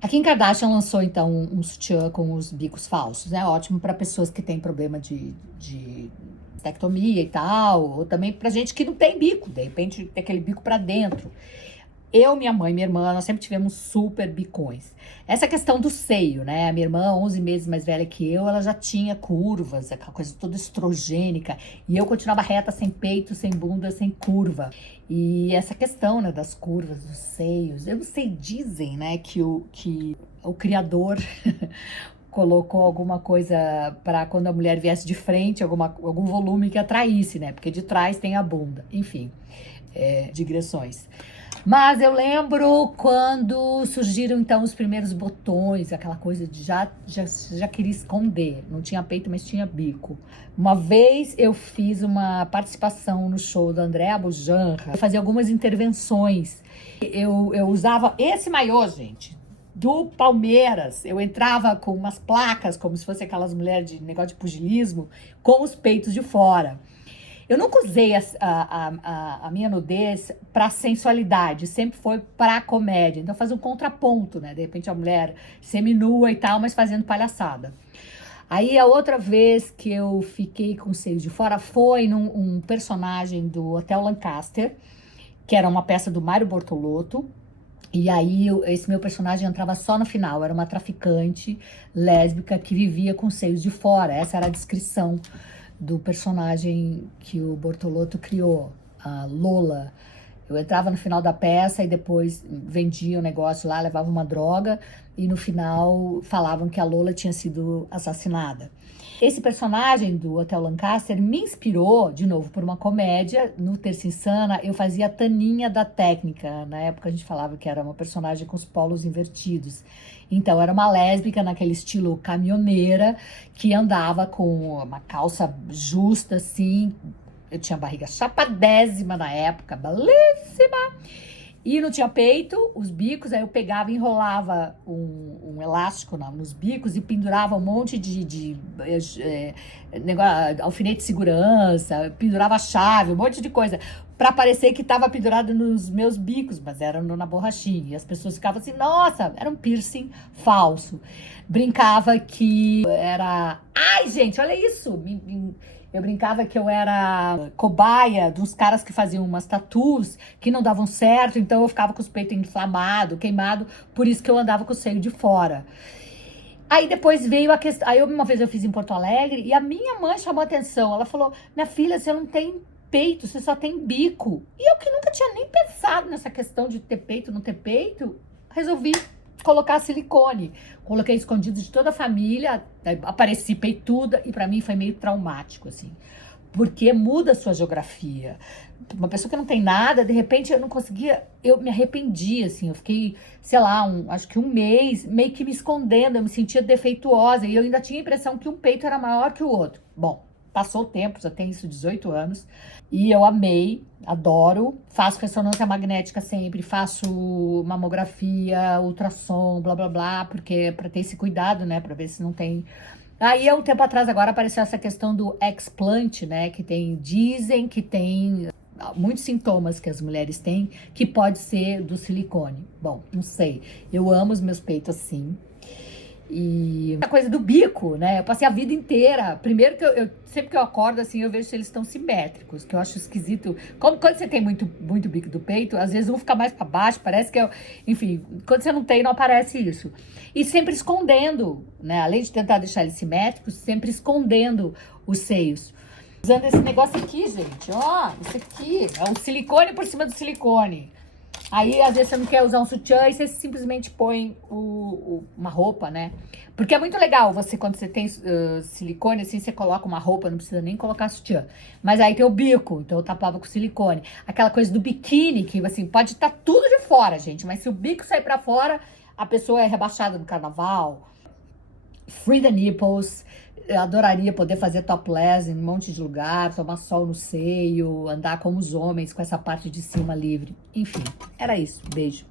A Kim Kardashian lançou, então, um sutiã com os bicos falsos, né? Ótimo para pessoas que têm problema de mastectomia e tal, ou também pra gente que não tem bico, de repente tem aquele bico para dentro. Eu, minha mãe, minha irmã, nós sempre tivemos super bicões. Essa questão do seio, né? A minha irmã, 11 meses mais velha que eu, ela já tinha curvas, aquela coisa toda estrogênica. E eu continuava reta, sem peito, sem bunda, sem curva. E essa questão, né, das curvas, dos seios. Eu não sei, dizem, né, que o criador colocou alguma coisa para quando a mulher viesse de frente, algum volume que atraísse, né? Porque de trás tem a bunda. Enfim, digressões. Mas eu lembro quando surgiram, então, os primeiros botões, aquela coisa de já queria esconder. Não tinha peito, mas tinha bico. Uma vez eu fiz uma participação no show da Andréa Bujanra. Eu fazia algumas intervenções. Eu usava esse maiô, gente, do Palmeiras. Eu entrava com umas placas, como se fosse aquelas mulheres de negócio de pugilismo, com os peitos de fora. Eu nunca usei a minha nudez pra sensualidade, sempre foi pra comédia. Então faz um contraponto, né? De repente a mulher seminua e tal, mas fazendo palhaçada. Aí a outra vez que eu fiquei com os seios de fora foi num personagem do Hotel Lancaster, que era uma peça do Mário Bortolotto. E aí esse meu personagem entrava só no final, era uma traficante lésbica que vivia com os seios de fora. Essa era a descrição do personagem que o Bortolotto criou, a Lola. Eu entrava no final da peça e depois vendia o negócio lá, levava uma droga e no final falavam que a Lola tinha sido assassinada. Esse personagem do Hotel Lancaster me inspirou, de novo, por uma comédia. No Terça Insana, eu fazia a Taninha da Técnica. Na época a gente falava que era uma personagem com os polos invertidos. Então, era uma lésbica naquele estilo caminhoneira, que andava com uma calça justa, assim. Eu tinha barriga chapadésima na época, belíssima. E não tinha peito, os bicos, aí eu pegava e enrolava um elástico nos bicos e pendurava um monte de alfinete de segurança, pendurava a chave, um monte de coisa, pra parecer que tava pendurado nos meus bicos, mas era na borrachinha. E as pessoas ficavam assim, nossa, era um piercing falso. Brincava que era... Ai, gente, olha isso! Eu brincava que eu era cobaia dos caras que faziam umas tatuas que não davam certo, então eu ficava com os peitos inflamados, queimado, por isso que eu andava com o seio de fora. Aí depois veio a questão, aí uma vez eu fiz em Porto Alegre e a minha mãe chamou a atenção, ela falou, minha filha, você não tem peito, você só tem bico. E eu que nunca tinha nem pensado nessa questão de ter peito, não ter peito, resolvi colocar silicone. Coloquei escondido de toda a família, apareci peituda e pra mim foi meio traumático, assim. Porque muda a sua geografia. Uma pessoa que não tem nada, de repente eu não conseguia, eu me arrependi, assim, eu fiquei, sei lá, acho que um mês meio que me escondendo, eu me sentia defeituosa e eu ainda tinha a impressão que um peito era maior que o outro. Bom, passou o tempo, já tenho isso 18 anos, e eu amei, adoro, faço ressonância magnética sempre, faço mamografia, ultrassom, blá blá blá, porque para ter esse cuidado, né, para ver se não tem. Aí, há um tempo atrás, agora apareceu essa questão do explant, né, que dizem que tem muitos sintomas que as mulheres têm, que pode ser do silicone. Bom, não sei, eu amo os meus peitos assim. E a coisa do bico, né? Eu passei a vida inteira. Primeiro que eu sempre que eu acordo, assim, eu vejo se eles estão simétricos, que eu acho esquisito. Como quando você tem muito bico do peito, às vezes um fica mais para baixo, parece que enfim, quando você não tem, não aparece isso. E sempre escondendo, né? Além de tentar deixar eles simétricos, sempre escondendo os seios. Usando esse negócio aqui, gente, ó, isso aqui é um silicone por cima do silicone. Aí, às vezes, você não quer usar um sutiã e você simplesmente põe uma roupa, né? Porque é muito legal você, quando você tem silicone, assim, você coloca uma roupa, não precisa nem colocar sutiã. Mas aí tem o bico, então eu tapava com silicone. Aquela coisa do biquíni, que, assim, pode estar tudo de fora, gente. Mas se o bico sair pra fora, a pessoa é rebaixada no carnaval. Free the nipples. Eu adoraria poder fazer topless em um monte de lugar, tomar sol no seio, andar como os homens com essa parte de cima livre. Enfim, era isso. Beijo.